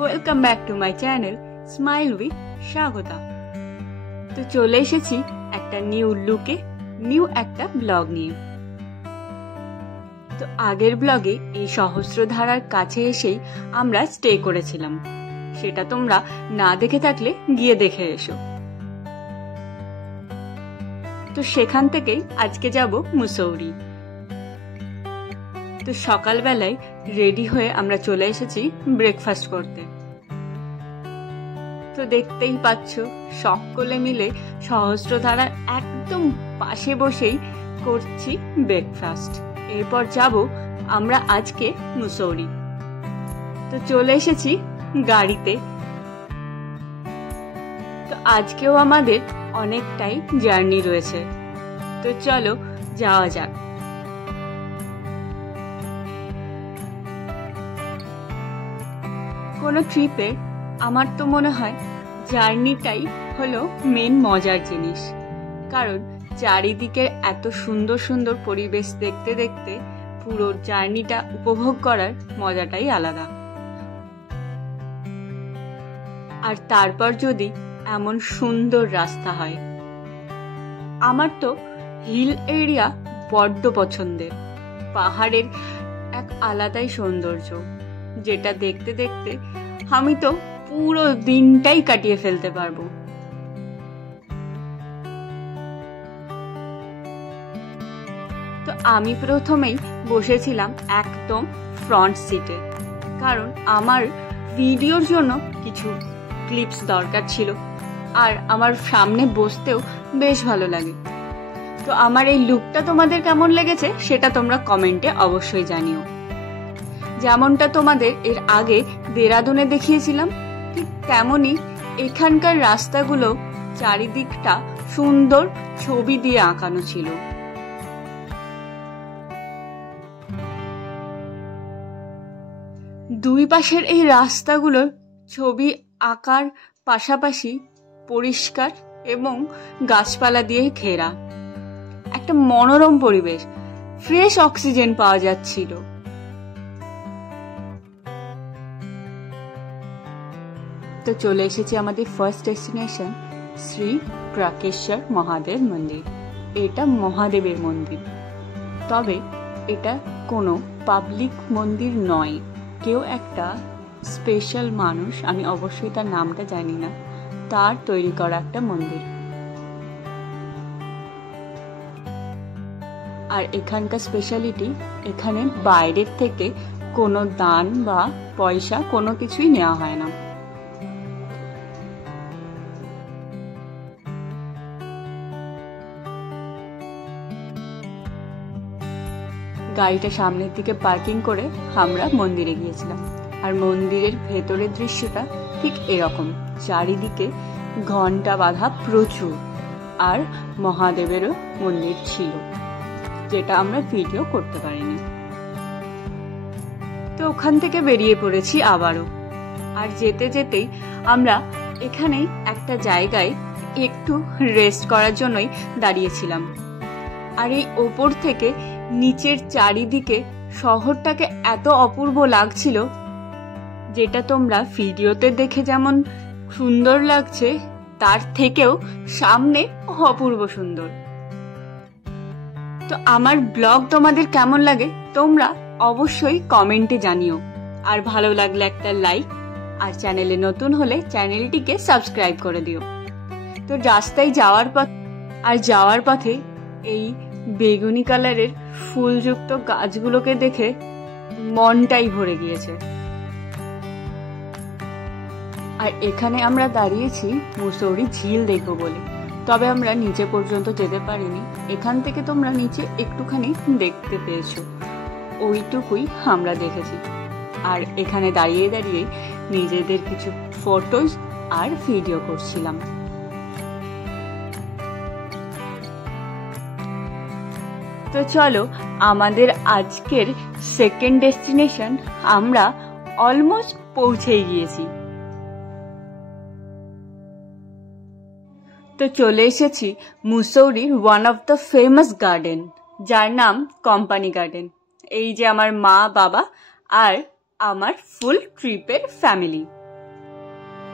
Welcome back to my channel smile with Swagata. তো চলে এসেছি একটা নিউ লুকে, নিউ একটা ব্লগ নিয়ে। তো আগের ব্লগে এই সহস্রধারার কাছে এসেই আমরা স্টে করেছিলাম, সেটা তোমরা না দেখে থাকলে গিয়ে দেখে এসো। তো সেখান থেকেই আজকে যাব মুসৌরি। তো সকালবেলায় রেডি হয়ে আমরা চলে এসেছি ব্রেকফাস্ট করতে। তো দেখতেই পাচ্ছ সকলে মিলে সহস্রধারার একদম পাশে বসেই করছি ব্রেকফাস্ট। এরপর যাব আমরা আজকে মুসৌরি। তো চলে এসেছি গাড়িতে। তো আজকেও আমাদের অনেকটাই জার্নি রয়েছে, তো চলো যাওয়া যাক। কোনো ট্রিপে আমার তো মনে হয় জার্নিটাই হলো মেন মজার জিনিস, কারণ চারিদিকের এত সুন্দর সুন্দর পরিবেশ দেখতে দেখতে পুরো জার্নিটা উপভোগ করার মজাটাই আলাদা। আর তারপর যদি এমন সুন্দর রাস্তা হয়। আমার তো হিল এরিয়া বড্ড পছন্দের। পাহাড়ের এক আলাদাই সৌন্দর্য, যেটা দেখতে দেখতে আমি তো পুরো দিনটাই কাটিয়ে ফেলতে পারবো। তো আমি প্রথমেই বসেছিলাম একদম ফ্রন্ট সিটে, কারণ আমার ভিডিওর জন্য কিছু ক্লিপস দরকার ছিল, আর আমার সামনে বসতেও বেশ ভালো লাগে। তো আমার এই লুকটা তোমাদের কেমন লেগেছে সেটা তোমরা কমেন্টে অবশ্যই জানিও। যেমনটা তোমাদের এর আগে দেরাদুনে দেখিয়েছিলাম, ঠিক তেমনই এখানকার রাস্তাগুলো চারিদিকটা সুন্দর ছবি দিয়ে আঁকানো ছিল। দুই পাশের এই রাস্তাগুলোর ছবি আঁকার পাশাপাশি পরিষ্কার এবং গাছপালা দিয়ে ঘেরা একটা মনোরম পরিবেশ, ফ্রেশ অক্সিজেন পাওয়া যাচ্ছিল। তো চলে এসেছি আমাদের ফার্স্ট ডেস্টিনেশন শ্রী প্রাকেশ্বর মহাদেব মন্দির। এটা মহাদেবের মন্দির, তবে এটা কোনো পাবলিক মন্দির নয়। কেউ একটা স্পেশাল মানুষ, আমি অবশ্যই তার নামটা জানি না, তার তৈরি করা একটা মন্দির। আর এখানকার স্পেশালিটি, এখানে বাইরের থেকে কোনো দান বা পয়সা কোনো কিছুই নেওয়া হয় না। গাড়িটা সামনের দিকে পার্কিং করে আমরা মন্দিরে গিয়েছিলাম। আর মন্দিরের ভেতরের দৃশ্যটা ঠিক এরকম, চারিদিকে ঘন্টা বাঁধা প্রচুর, আর মহাদেবেরও মন্দির ছিল, যেটা আমরা ভিডিও করতে পারিনি। তো ওখান থেকে বেরিয়ে পড়েছি আবারও। আর যেতে যেতেই আমরা এখানেই একটা জায়গায় একটু রেস্ট করার জন্যই দাঁড়িয়েছিলাম। আর এই ওপর থেকে নিচের চারিদিকে শহরটাকে এত অপূর্ব লাগছিল, যেটা তোমরা ভিডিওতে দেখে যেমন সুন্দর লাগছে, তার থেকেও সামনে অপূর্ব সুন্দর। তো আমার ব্লগ তোমাদের কেমন লাগে তোমরা অবশ্যই কমেন্টে জানিও। আর ভালো লাগলে একটা লাইক, আর চ্যানেলে নতুন হলে চ্যানেলটিকে সাবস্ক্রাইব করে দিও। তো রাস্তায় যাওয়ার পথে এই বেগুনি কালারের ফুলযুক্ত গাছগুলোকে দেখে মনটাই ভরে গিয়েছে। আর এখানে আমরা দাঁড়িয়েছি মুসৌরি ঝিল দেখবো বলে, তবে আমরা নিচে পর্যন্ত যেতে পারিনি। এখান থেকে তোমরা নিচে একটুখানি দেখতে পেয়েছো, ওইটুকুই আমরা দেখেছি। আর এখানে দাঁড়িয়ে দাঁড়িয়ে নিজেদের কিছু ফটোজ আর ভিডিও করছিলাম। তো চলো, আমাদের আজকের সেকেন্ড ডেস্টিনেশন আমরা অলমোস্ট পৌঁছেই গিয়েছি। তো চলে এসেছি মুসৌরির one of the famous garden, যার নাম কোম্পানি গার্ডেন। এই যে আমার মা, বাবা আর আমার ফুল ট্রিপের ফ্যামিলি,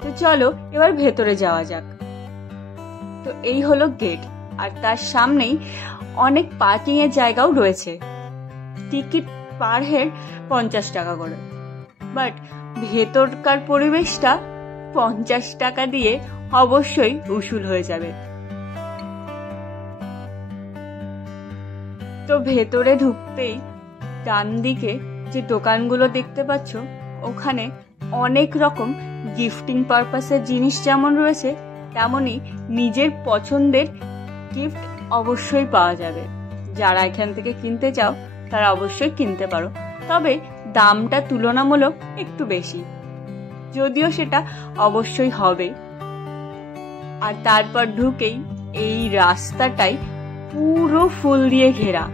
তো চলো এবার ভেতরে যাওয়া যাক। তো এই হলো গেট, আর তার সামনেই অনেক পার্কিং এর জায়গাও রয়েছে। টিকিট পার হেড 50 টাকা করে, বাট ভেতরকার পরিবেশটা 50 টাকা দিয়ে অবশ্যই উসুল হয়ে যাবে। তো ভেতরে ঢুকতেই ডান দিকে যে দোকানগুলো দেখতে পাচ্ছ, ওখানে অনেক রকম গিফটিং পারপাসের জিনিস যেমন রয়েছে, তেমনি নিজের পছন্দের গিফট অবশ্যই পাওয়া যাবে। যারা এখান থেকে কিনতে চাও তারা অবশ্যই কিনতে পারো, তবে দামটা তুলনামূলক একটু বেশি, যদিও সেটা অবশ্যই হবে। আর তারপর ঢুকেই এই রাস্তাটাই পুরো ফুল দিয়ে ঘেরা।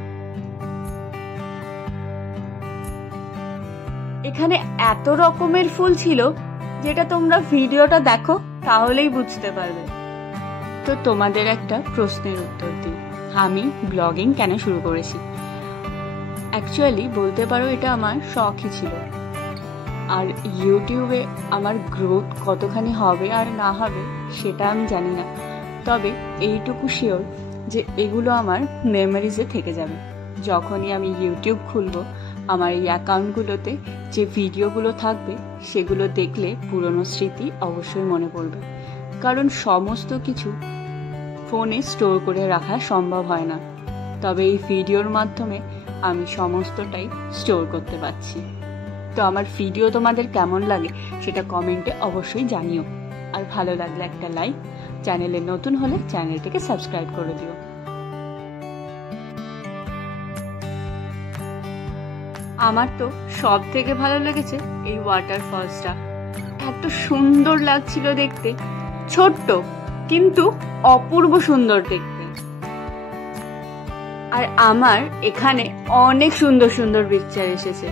এখানে এত রকমের ফুল ছিল যেটা তোমরা ভিডিওটা দেখো তাহলেই বুঝতে পারবে। তো তোমাদের একটা প্রশ্নের উত্তর দিই, আমি ব্লগিং কেন শুরু করেছি। অ্যাকচুয়ালি বলতে পারো এটা আমার শখই ছিল, আর ইউটিউবে আমার গ্রোথ কতখানি হবে আর না হবে সেটা আমি জানি না, তবে এইটুকু শিওর যে এগুলো আমার মেমোরিজে থেকে যাবে। যখনই আমি ইউটিউব খুলবো, আমার এই অ্যাকাউন্টগুলোতে যে ভিডিওগুলো থাকবে সেগুলো দেখলে পুরনো স্মৃতি অবশ্যই মনে পড়বে, কারণ সমস্ত কিছু ফোনে স্টোর করে রাখা সম্ভব হয় না, তবে এই ভিডিওর মাধ্যমে আমি সমস্তটাই স্টোর করতে পারছি। তো আমার ভিডিও তোমাদের কেমন লাগে সেটা কমেন্টে অবশ্যই জানিও, আর ভালো লাগলে একটা লাইক, চ্যানেলে নতুন হলে চ্যানেলটিকে সাবস্ক্রাইব করে দিও। আমার তো সব থেকে ভালো লেগেছে এই ওয়াটারফলসটা, এত সুন্দর লাগছিল দেখতে, ছোট্ট কিন্তু অপূর্ব সুন্দর দেখতে। আর আমার এখানে অনেক সুন্দর সুন্দর পিকচার এসেছে।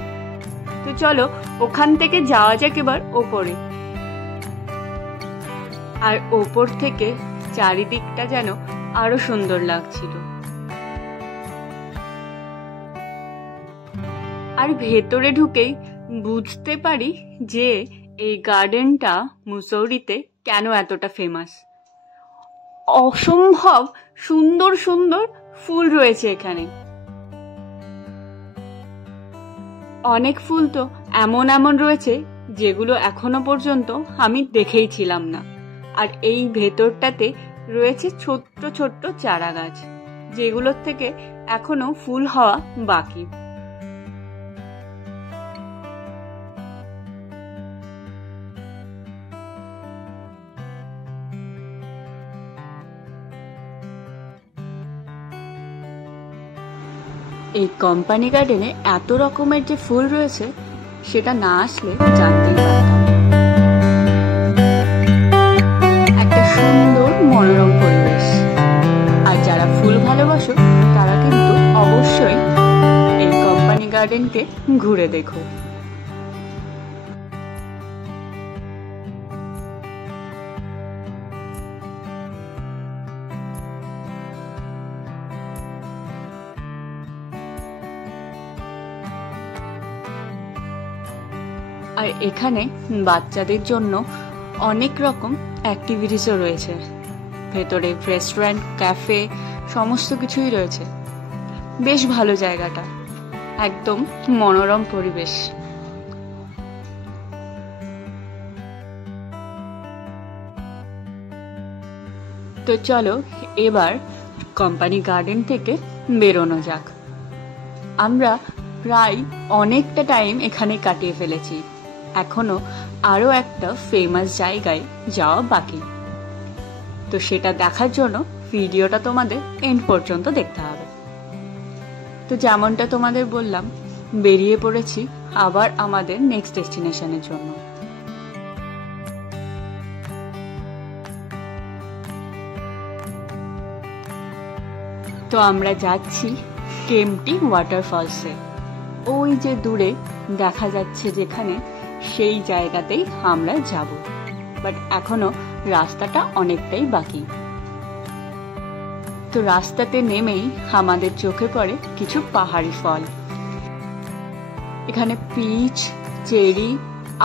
তো চলো ওখান থেকে যাওয়া যাক এবার ওপরে। আর ওপর থেকে চারিদিকটা যেন আরো সুন্দর লাগছিল। আর ভেতরে ঢুকেই বুঝতে পারি যে এই গার্ডেনটা মুসৌরিতে কেন এতটা ফেমাস। অসম্ভব সুন্দর সুন্দর ফুল রয়েছে এখানে। অনেক ফুল তো এমন এমন রয়েছে যেগুলো এখনো পর্যন্ত আমি দেখেই ছিলাম না। আর এই ভেতরটাতে রয়েছে ছোট্ট ছোট্ট চারা গাছ, যেগুলোর থেকে এখনো ফুল হওয়া বাকি। এই কোম্পানি গার্ডেনে এত রকমের যে ফুল রয়েছে সেটা না আসলে জানতেই পারতাম। একটা সুন্দর মনোরম পরিবেশ, আর যারা ফুল ভালোবাসো তারা কিন্তু অবশ্যই এই কোম্পানি গার্ডেনকে ঘুরে দেখো। আর এখানে বাচ্চাদের জন্য অনেক রকম অ্যাক্টিভিটিসও রয়েছে। ভেতরে রেস্টুরেন্ট, ক্যাফে সমস্ত কিছুই রয়েছে। বেশ ভালো জায়গাটা, একদম মনোরম পরিবেশ। তো চলো এবার কোম্পানি গার্ডেন থেকে বেরোনো যাক। আমরা প্রায় অনেকটা টাইম এখানে কাটিয়ে ফেলেছি, এখনো আরো একটা ফেমাস জায়গায় যাওয়া বাকি। তো সেটা দেখার জন্য ভিডিওটা তোমাদের এন্ড পর্যন্ত দেখতে হবে। তো যেমনটা তোমাদের বললাম, বেরিয়ে পড়েছি আবার আমাদের নেক্সট ডেস্টিনেশনের জন্য। তো আমরা যাচ্ছি কেম্পটি ওয়াটারফলসে। ওই যে দূরে দেখা যাচ্ছে যেখানে, সেই জায়গাতেই আমরা যাব, বাট এখনো রাস্তাটা অনেকটাই বাকি। তো রাস্তাতে নেমেই আমাদের চোখে পড়ে কিছু পাহাড়ি ফল। এখানে পিচ, চেরি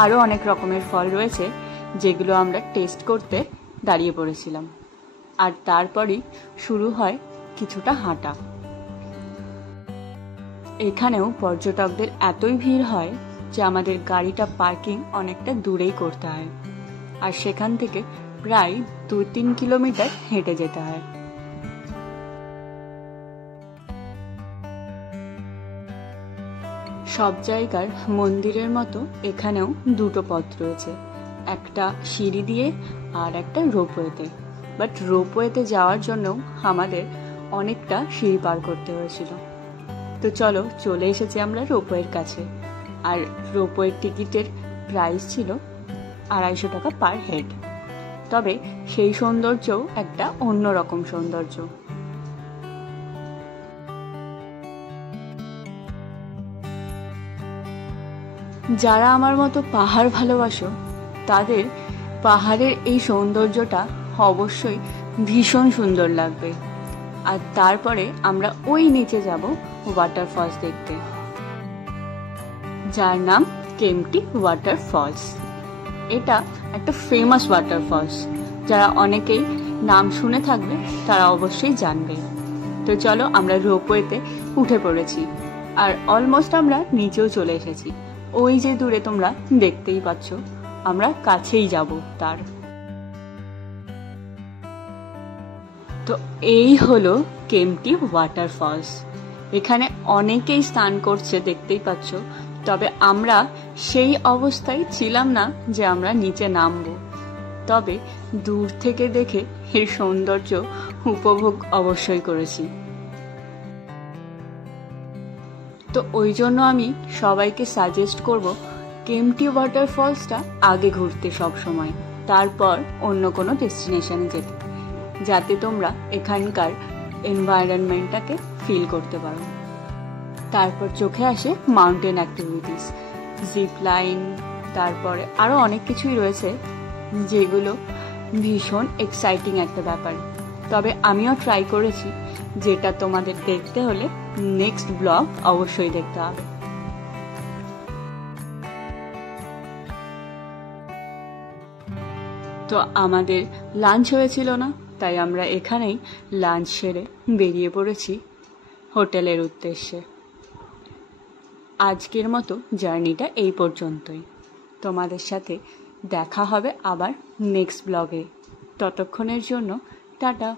আরো অনেক রকমের ফল রয়েছে, যেগুলো আমরা টেস্ট করতে দাঁড়িয়ে পড়েছিলাম। আর তারপরই শুরু হয় কিছুটা হাঁটা। এখানেও পর্যটকদের এতই ভিড় হয় যে আমাদের গাড়িটা পার্কিং অনেকটা দূরেই করতে হয়, আর সেখান থেকে প্রায় 2-3 কিলোমিটার হেঁটে যেতে হয়। সব জায়গার মন্দিরের মতো এখানেও দুটো পথ রয়েছে, একটা সিঁড়ি দিয়ে আর একটা রোপওয়েতে। বাট রোপওয়েতে যাওয়ার জন্য আমাদের অনেকটা সিঁড়ি পার করতে হয়েছিল। তো চলো, চলে এসেছি আমরা রোপওয়ের কাছে। আর রোপওয়ের টিকিটের প্রাইস ছিল 250 টাকা পার হেড। তবে সেই সৌন্দর্যও একটা অন্যরকম সৌন্দর্য। যারা আমার মতো পাহাড় ভালোবাসো তাদের পাহাড়ের এই সৌন্দর্যটা অবশ্যই ভীষণ সুন্দর লাগবে। আর তারপরে আমরা ওই নিচে যাব ওয়াটারফলস দেখতে, যার নাম কেম্পটি ওয়াটারফলস। এটা একটা ফেমাস ওয়াটারফলস, যারা অনেকেই নাম শুনে থাকবে তারা অবশ্যই জানবে। তো চলো, আমরা রোপওয়েতে উঠে পড়েছি আর অলমোস্ট আমরা নিচেও চলে এসেছি। ওই যে দূরে তোমরা দেখতেই পাচ্ছ, আমরা কাছেই যাব তার। তো এই হলো কেম্পটি ওয়াটারফলস। এখানে অনেকেই স্নান করছে দেখতেই পাচ্ছ, তবে আমরা সেই অবস্থায় ছিলাম না যে আমরা নিচে নামবো। তবে দূর থেকে দেখে এর সৌন্দর্য উপভোগ অবশ্যই করেছি। তো ওই জন্য আমি সবাইকে সাজেস্ট করব কেম্পটি ওয়াটারফলসটা আগে ঘুরতে সব সময়, তারপর অন্য কোনো ডেস্টিনেশনে যেতে, যাতে তোমরা এখানকার এনভায়রনমেন্টটাকে ফিল করতে পারো। তারপর চোখে আসে মাউন্টেন অ্যাক্টিভিটিস, জিপ লাইন, তারপরে আরও অনেক কিছুই রয়েছে যেগুলো ভীষণ এক্সাইটিং একটা ব্যাপার। তবে আমিও ট্রাই করেছি, যেটা তোমাদের দেখতে হলে নেক্সট ব্লগ অবশ্যই দেখতে হবে। তো আমাদের লাঞ্চ হয়েছিল না, তাই আমরা এখানেই লাঞ্চ সেরে বেরিয়ে পড়েছি হোটেলের উদ্দেশ্যে। আজকের মতো জার্নিটা এই পর্যন্তই। তোমাদের সাথে দেখা হবে আবার নেক্সট ব্লগে। ততক্ষণের জন্য টাটা।